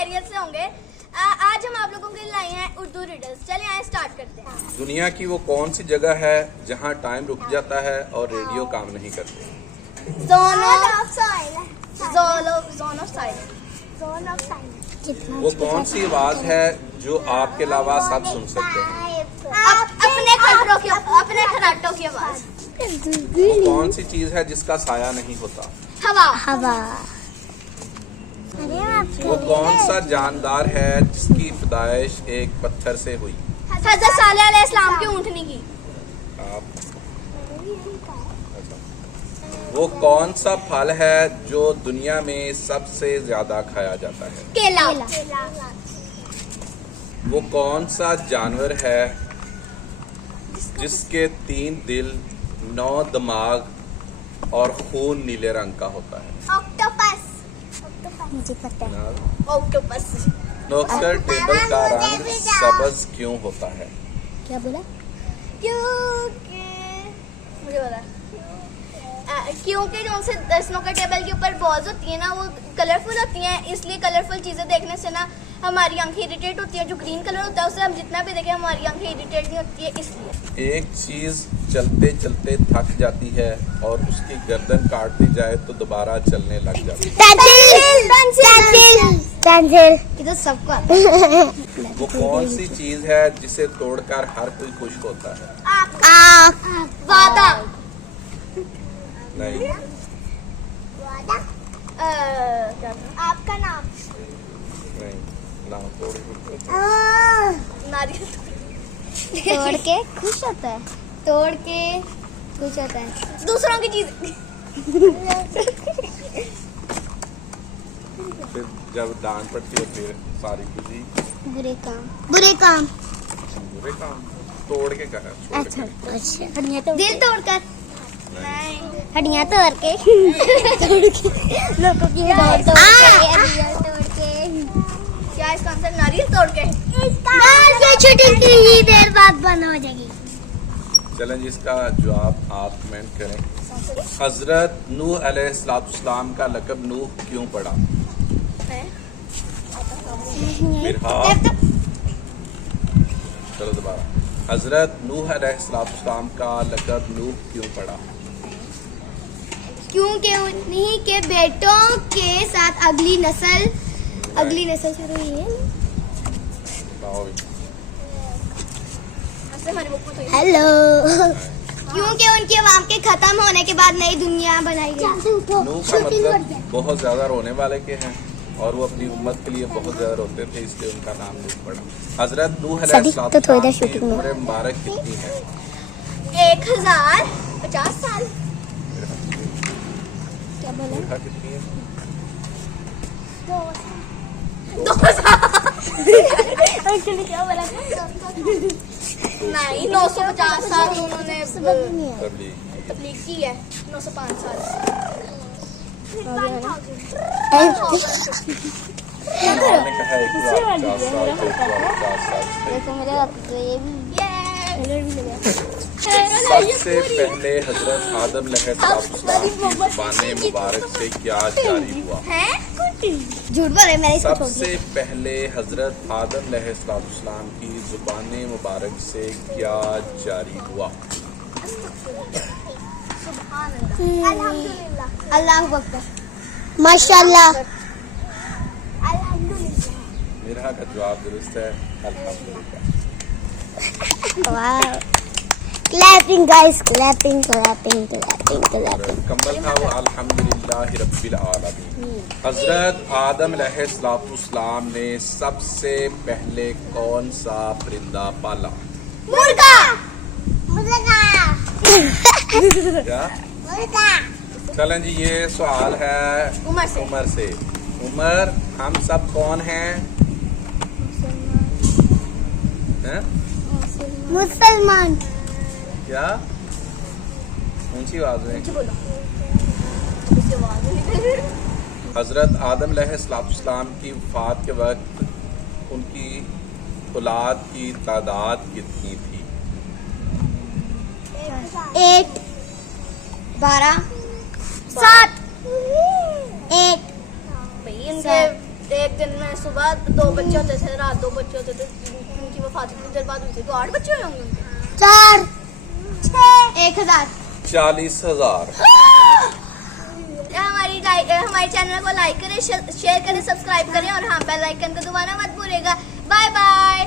खैरियत से होंगे। आज हम आप लोगों के लिए लाए हैं उर्दू रिडल्स। चलिए आए स्टार्ट करते हैं। दुनिया की वो कौन सी जगह है जहाँ टाइम रुक जाता है और रेडियो काम नहीं करते? Zone of silence. वो कौन सी आवाज है जो आपके अलावा सब सुन सकते हैं? अपने खर्राटों की आवाज। वो कौन सी चीज है जिसका साया नहीं होता? हवा। वो कौन सा जानदार है जिसकी पैदाइश एक पत्थर से हुई? हज़रत सालेह अलैहिस्सलाम की ऊँटनी की। अच्छा। वो कौन सा फल है जो दुनिया में सबसे ज्यादा खाया जाता है? केला। वो कौन सा जानवर है जिसके 3 दिल, 9 दिमाग और खून नीले रंग का होता है? ऑक्टोपस। मुझे पता है। ऑक्टोपस। नोक्सर टेबल का रंग सब्ज क्यों होता है? क्या बोला? क्योंकि मुझे पता क्योंकि जो उनसे स्नूकर टेबल के ऊपर बॉल्स होती है ना, वो कलरफुल होती हैं, इसलिए कलरफुल चीज़ें देखने से ना हमारी आंखें इरिटेट होती हैं। जो ग्रीन कलर होता है उससे हम जितना भी देखें हमारी आंखें इरिटेट नहीं होती है, इसलिए। एक चीज चलते चलते थक जाती है और उसकी गर्दन काट दी जाए तो दोबारा चलने लग जाती है। पेंसिल। ये तो सबको आता वो कौन सी चीज है जिसे तोड़कर हर कोई खुश होता है? है। वादा। नहीं। क्या था? आपका नाम। नहीं, नाम तोड़ नारियल। तोड़ के खुश होता है। तोड़ के खुश होता है। दूसरों की चीज। फिर जब डांट पड़ती है फिर सारी खुशी बुरे काम। बुरे काम तोड़ के कहा, छोड़ अच्छा के। अच्छा। हड्डियाँ तोड़ दिल तोड़कर। नहीं। हड्डियाँ तोड़ के लोगों की हड्डियाँ तोड़ के क्या इसका आंसर नारियल तोड़ के? ये देर बाद बंद हो जाएगी। चलें जी, इसका जवाब आप कमेंट करें। हजरत नूह अलैहिस्सलाम का लक़ब नूह क्यों पड़ा? मिरहा। चलो दोबारा। हजरत नूह अलैहिस्सलाम का लक़ब नूह क्यों पड़ा? क्योंकि उन्हीं के बेटों के साथ अगली नस्ल शुरू हुई है। बताओ। हेलो। क्योंकि उनके अवाम के खत्म होने के बाद नई दुनिया बनाई गई। नूह का मतलब बहुत ज्यादा रोने वाले के हैं और वो अपनी उम्मत के लिए बहुत ज्यादा रोते थे, इसलिए उनका नाम नूह पड़ा। हजरत नूह अलैहिस्सलाम तो थोड़ी देर की शूटिंग में। उम्र मुबारक कितनी है? 1050 साल। क्या बोला? मिरहा कितनी है? 2000 क्या बोला? नहीं, 950 साल उन्होंने तबलीग। तबलीग की है। 905 साल। उन्होंने कहा 150 साल, 150 साल। देखो मेरे हाथ में ये भी सबसे पहले हजरत आदम अलैहिस्सलाम की ज़ुबान मुबारक से क्या जारी हुआ? झूठ बोले मैंने इसको छोड़ सबसे पहले हजरत आदम अलैहिस्सलाम की ज़ुबान मुबारक से क्या जारी हुआ? दिया। अल्लाह अकबर। माशाल्लाह। मेरा का जवाब दुरुस्त है, अल्हम्दुलिल्लाह। वाह। Clapping guys, clapping. कम्बल था वो अल्हम्दुलिल्लाह रब्बिल आलमीन। हजरत आदम अलैहिस्सलाम ने सबसे पहले कौन सा परिंदा पाला? मुर्गा। क्या? चलें जी, ये सवाल है उमर से। उमर, हम सब कौन हैं? हैं? मुसलमान। क्या? ऊंची आवाज में। बोलो। हजरत आदम अलैहिस्सलाम की वफात के वक्त उनकी औलाद की तादाद कितनी थी? 8 12 7 1 भाई इनके एक दिन में सुबह 2 बच्चे होते थे, रात 2 बच्चे होते थे, उनकी वफात कितनी देर बाद हुई थी, तो 8 बच्चे हुए होंगे उनके। 4 6 1000 40,000। हमारे चैनल को लाइक करें, शेयर करें, सब्सक्राइब करें और हाँ बेल आइकन को दबाना मत भूलिएगा। Bye bye.